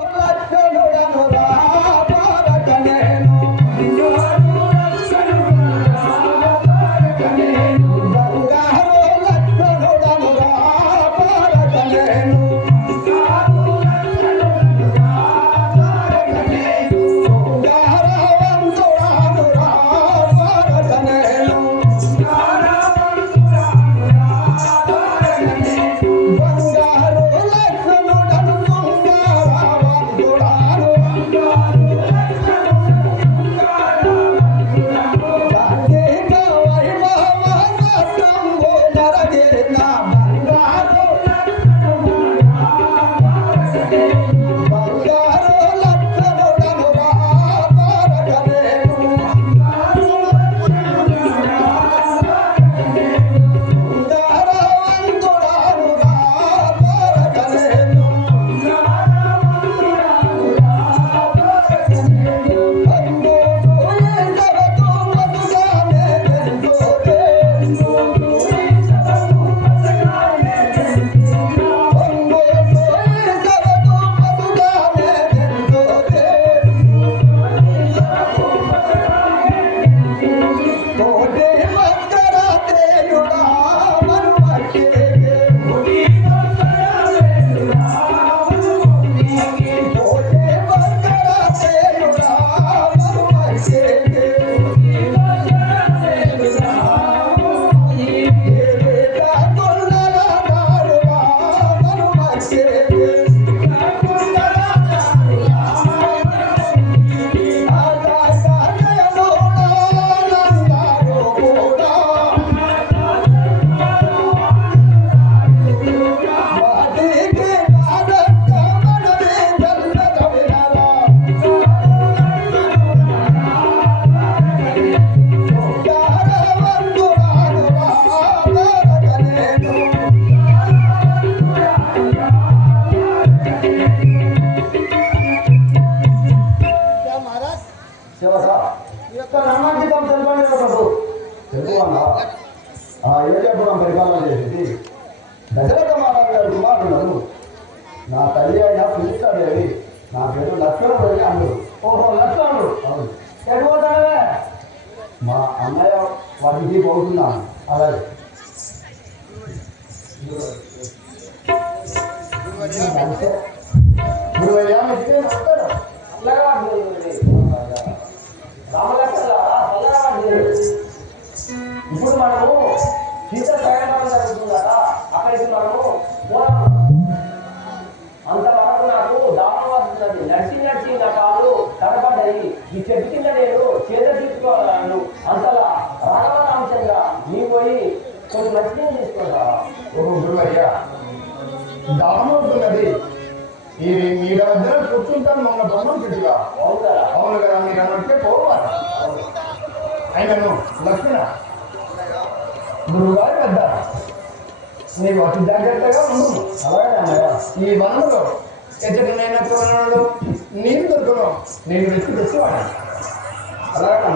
Bye. తెలుగువన్నా ఆ ఏజపురం పరిపాలన చేసింది. దశరథ గారి కుమారుడు. నా తల్లి అయిన పిలుస్తాడేవి నా పేరు లక్ష్మణుడు అని అన్నారు ఓహో లక్ష్మణుడు. అవును. ఎడిపోతాడే మా అన్నయ్య వాటికి పోతున్నాను. అలాగే. ఇప్పుడు తడబడ్డాయి ఈ చెట్టు కింద నేను చేత తీసుకోవాలను అంతలా రాఘవనాంశంగా నీ పోయి కొన్ని మంచినీళ్ళు తీసుకుంటా. ఓహో గురువయ్య దామవుతున్నది ఈ మీడ మధ్యన కూర్చుంటాను మన బొమ్మం చుట్టుగా అవును? కదా మీరు అన్నట్టే పోవాలి. అయినను లక్ష్మణ గురువారి వద్ద నీవు అతి జాగ్రత్తగా ఉండు. ఈ వనంలో ఎచ్చటినైన పురాణంలో నీరు దొరకను నేను వెతుకు తెచ్చేవాడిని అలాగే.